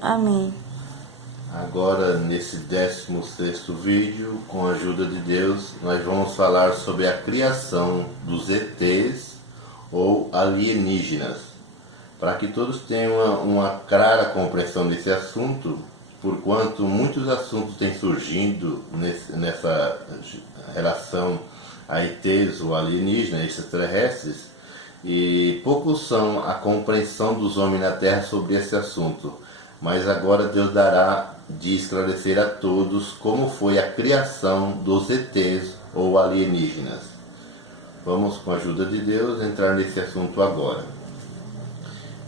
Amém. Agora, nesse 16º vídeo, com a ajuda de Deus, nós vamos falar sobre a criação dos ETs ou alienígenas. Para que todos tenham uma clara compreensão desse assunto, porquanto muitos assuntos têm surgido nessa relação a ETs ou alienígenas, extraterrestres, e poucos são a compreensão dos homens na Terra sobre esse assunto. Mas agora Deus dará de esclarecer a todos como foi a criação dos ETs ou alienígenas. Vamos, com a ajuda de Deus, entrar nesse assunto agora.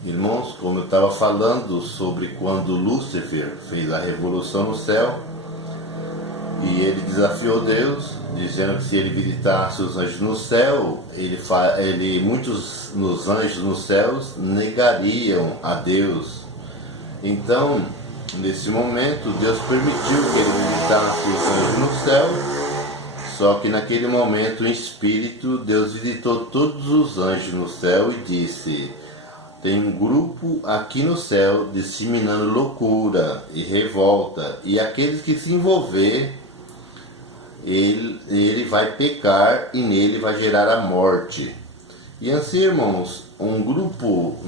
Irmãos, como eu estava falando sobre quando Lúcifer fez a revolução no céu, e ele desafiou Deus, dizendo que se ele visitasse os anjos no céu, muitos nos anjos nos céus negariam a Deus. Então, nesse momento, Deus permitiu que ele visitasse os anjos no céu, só que naquele momento, em espírito, Deus visitou todos os anjos no céu e disse: tem um grupo aqui no céu disseminando loucura e revolta, e aqueles que se envolver, ele vai pecar e nele vai gerar a morte. E assim, irmãos, um grupo,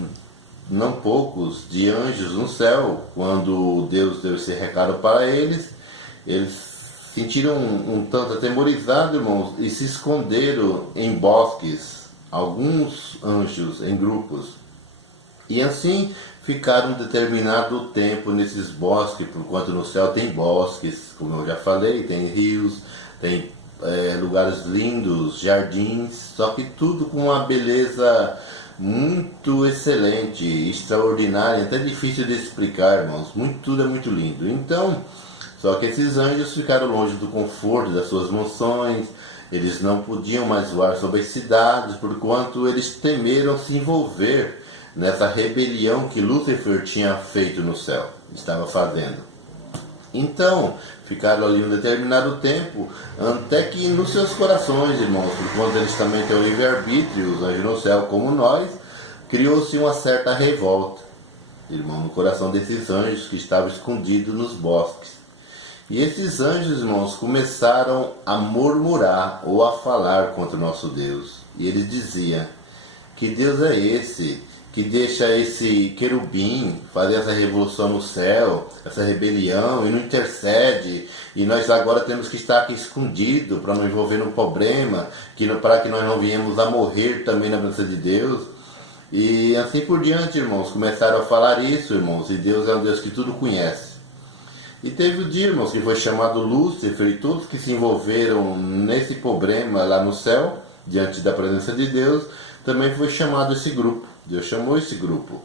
não poucos, de anjos no céu, quando Deus deu esse recado para eles sentiram um tanto atemorizados, irmãos, e se esconderam em bosques, alguns anjos em grupos. E assim ficaram um determinado tempo nesses bosques, porquanto no céu tem bosques, como eu já falei, tem rios, tem lugares lindos, jardins, só que tudo com uma beleza muito excelente, extraordinária, até difícil de explicar, irmãos. Tudo é muito lindo. Então, só que esses anjos ficaram longe do conforto das suas mansões, eles não podiam mais voar sobre as cidades, porquanto eles temeram se envolver nessa rebelião que Lúcifer tinha feito no céu, estava fazendo. Então, ficaram ali um determinado tempo, até que nos seus corações, irmãos, porquanto eles também têm o livre-arbítrio, os anjos no céu como nós, criou-se uma certa revolta, irmão, no coração desses anjos que estavam escondidos nos bosques. E esses anjos, irmãos, começaram a murmurar ou a falar contra o nosso Deus. E eles diziam: que Deus é esse que deixa esse querubim fazer essa revolução no céu, essa rebelião, e não intercede, e nós agora temos que estar aqui escondido para não envolver no problema, para que nós não viemos a morrer também na presença de Deus. E assim por diante, irmãos, começaram a falar isso, irmãos, e Deus é um Deus que tudo conhece. E teve o dia, irmãos, que foi chamado Lúcifer, e todos que se envolveram nesse problema lá no céu, diante da presença de Deus, também foi chamado esse grupo. Deus chamou esse grupo.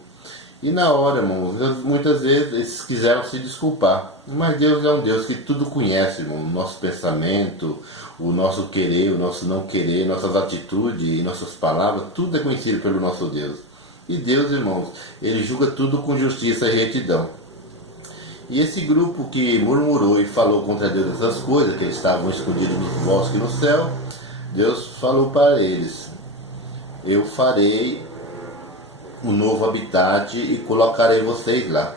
E na hora, irmãos, muitas vezes eles quiseram se desculpar. Mas Deus é um Deus que tudo conhece, irmão. O nosso pensamento, o nosso querer, o nosso não querer, nossas atitudes e nossas palavras, tudo é conhecido pelo nosso Deus. E Deus, irmãos, ele julga tudo com justiça e retidão. E esse grupo que murmurou e falou contra Deus essas coisas, que eles estavam escondidos nos bosques no céu, Deus falou para eles: eu farei um novo habitat e colocarei vocês lá.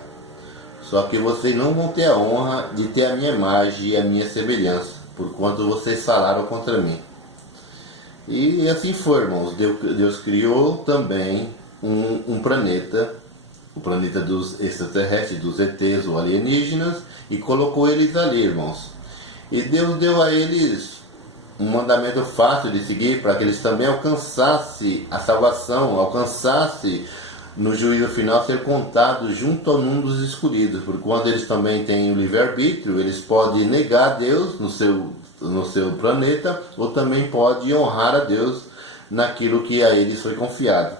Só que vocês não vão ter a honra de ter a minha imagem e a minha semelhança, porquanto vocês falaram contra mim. E assim foi, irmãos. Deus criou também um planeta, o planeta dos extraterrestres, dos ETs ou alienígenas, e colocou eles ali, irmãos. E Deus deu a eles um mandamento fácil de seguir, para que eles também alcançassem a salvação, alcançassem no juízo final ser contados junto ao mundo dos escolhidos, porque quando eles também têm o livre-arbítrio, eles podem negar a Deus no seu planeta, ou também podem honrar a Deus naquilo que a eles foi confiado.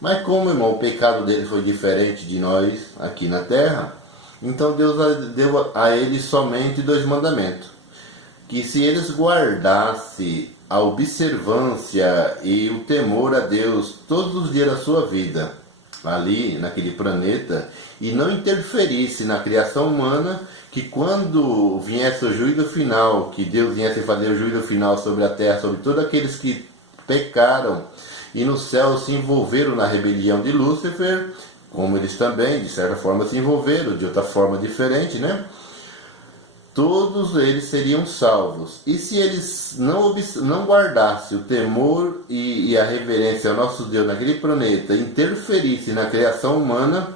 Mas como, irmão, o pecado deles foi diferente de nós aqui na Terra, então Deus deu a eles somente 2 mandamentos. Que se eles guardassem a observância e o temor a Deus todos os dias da sua vida, ali naquele planeta, e não interferisse na criação humana, que quando viesse o juízo final, que Deus viesse fazer o juízo final sobre a terra, sobre todos aqueles que pecaram e no céu se envolveram na rebelião de Lúcifer, como eles também, de certa forma, se envolveram, de outra forma diferente, né? Todos eles seriam salvos. E se eles não guardassem o temor e a reverência ao nosso Deus naquele planeta, interferissem na criação humana,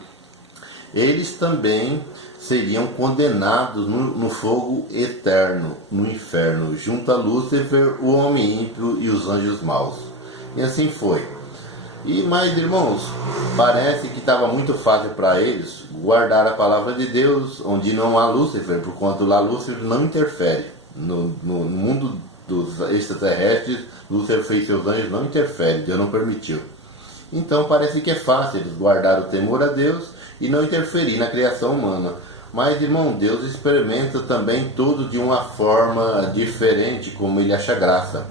eles também seriam condenados no fogo eterno, no inferno, junto a Lúcifer, o homem ímpio e os anjos maus. E assim foi. Mas, irmãos, parece que estava muito fácil para eles guardar a palavra de Deus, onde não há Lúcifer, por quanto lá Lúcifer não interfere. No mundo dos extraterrestres, Lúcifer fez seus anjos, não interfere, Deus não permitiu. Então parece que é fácil eles guardar o temor a Deus e não interferir na criação humana. Mas, irmão, Deus experimenta também tudo de uma forma diferente, como Ele acha graça.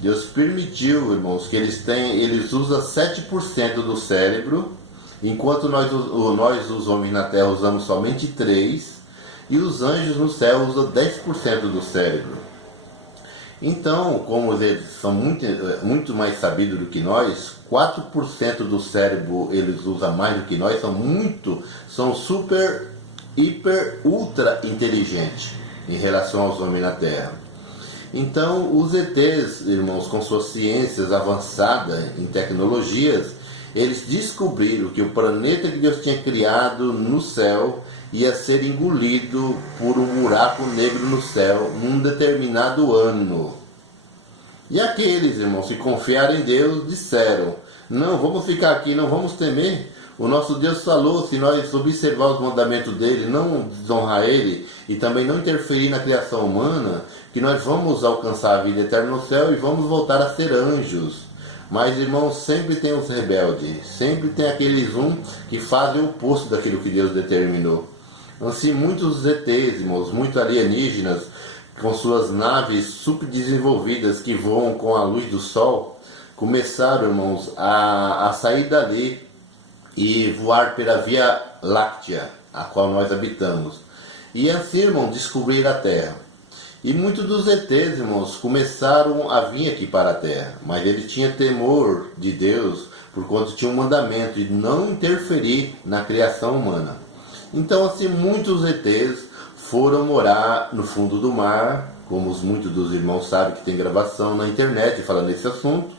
Deus permitiu, irmãos, que eles usam 7% do cérebro, enquanto nós, os homens na Terra, usamos somente 3%, e os anjos no céu usam 10% do cérebro. Então, como eles são muito mais sabidos do que nós, 4% do cérebro eles usam mais do que nós, são super, hiper, ultra inteligentes em relação aos homens na Terra. Então, os ETs, irmãos, com suas ciências avançadas em tecnologias, eles descobriram que o planeta que Deus tinha criado no céu ia ser engolido por um buraco negro no céu num determinado ano. E aqueles, irmãos, que confiaram em Deus, disseram: não, vamos ficar aqui, não vamos temer. O nosso Deus falou, se nós observar os mandamentos dele, não desonrar ele e também não interferir na criação humana, que nós vamos alcançar a vida eterna no céu e vamos voltar a ser anjos. Mas, irmãos, sempre tem os rebeldes, sempre tem aqueles que fazem o oposto daquilo que Deus determinou. Assim, muitos ETs, irmãos, muitos alienígenas, com suas naves subdesenvolvidas que voam com a luz do sol, começaram, irmãos, a sair dali e voar pela Via Láctea, a qual nós habitamos. E assim, irmão, descobrir a Terra. E muitos dos ETs, irmãos, começaram a vir aqui para a Terra, mas eles tinham temor de Deus, por quanto tinha um mandamento de não interferir na criação humana. Então, assim, muitos ETs foram morar no fundo do mar, como muitos dos irmãos sabem que tem gravação na internet falando desse assunto.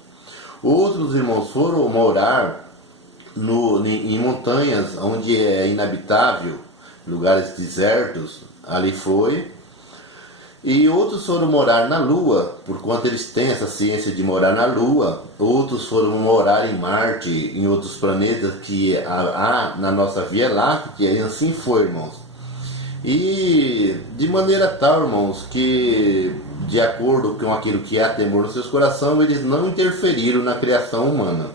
Outros irmãos foram morar em montanhas onde é inabitável, lugares desertos, ali foi. E outros foram morar na Lua, por quanto eles têm essa ciência de morar na Lua. Outros foram morar em Marte, em outros planetas que há na nossa Via Láctea, e assim foi, irmãos. E de maneira tal, irmãos, que de acordo com aquilo que há temor nos seus corações, eles não interferiram na criação humana.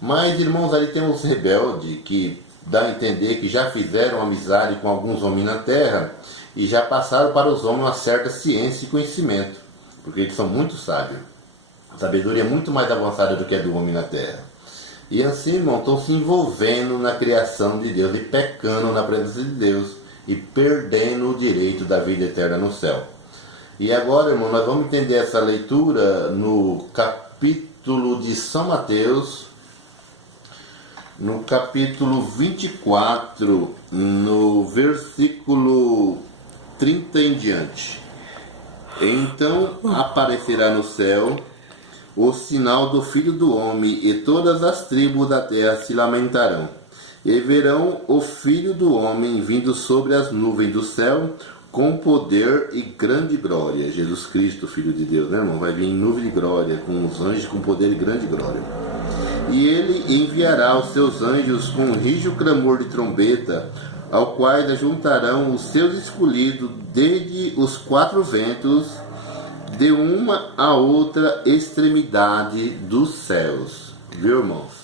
Mas, irmãos, ali tem os rebeldes que dá a entender que já fizeram amizade com alguns homens na Terra e já passaram para os homens uma certa ciência e conhecimento, porque eles são muito sábios. A sabedoria é muito mais avançada do que a do homem na Terra. E assim, irmão, estão se envolvendo na criação de Deus e pecando na presença de Deus e perdendo o direito da vida eterna no céu. E agora, irmão, nós vamos entender essa leitura no capítulo de São Mateus, no capítulo 24, no versículo 30 em diante. Então aparecerá no céu o sinal do Filho do Homem, e todas as tribos da terra se lamentarão, e verão o Filho do Homem vindo sobre as nuvens do céu, com poder e grande glória. Jesus Cristo, Filho de Deus, né, irmão? Vai vir em nuvem de glória, com os anjos com poder e grande glória. E ele enviará os seus anjos com um rijo clamor de trombeta, ao quais ajuntarão os seus escolhidos desde os quatro ventos, de uma a outra extremidade dos céus. Viu, irmãos?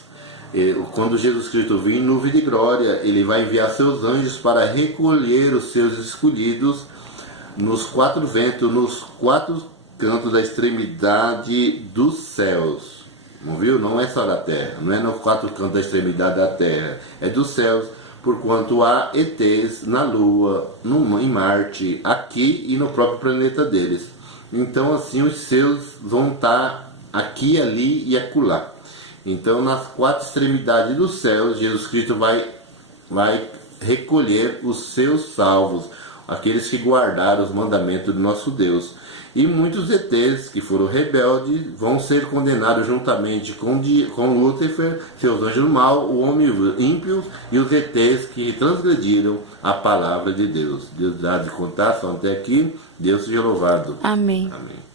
Quando Jesus Cristo vir em nuvem de glória, ele vai enviar seus anjos para recolher os seus escolhidos nos quatro ventos, nos quatro cantos da extremidade dos céus. Não viu? Não é só da terra, não é nos quatro cantos da extremidade da terra, é dos céus, porquanto há ETs na Lua, em Marte, aqui e no próprio planeta deles. Então assim os seus vão estar aqui, ali e acolá. Então, nas quatro extremidades do céu, Jesus Cristo vai recolher os seus salvos, aqueles que guardaram os mandamentos do nosso Deus. E muitos ETs que foram rebeldes vão ser condenados juntamente com Lúcifer, seus anjos do mal, o homem ímpio e os ETs que transgrediram a palavra de Deus. Deus dá de contato até aqui. Deus seja louvado. Amém. Amém.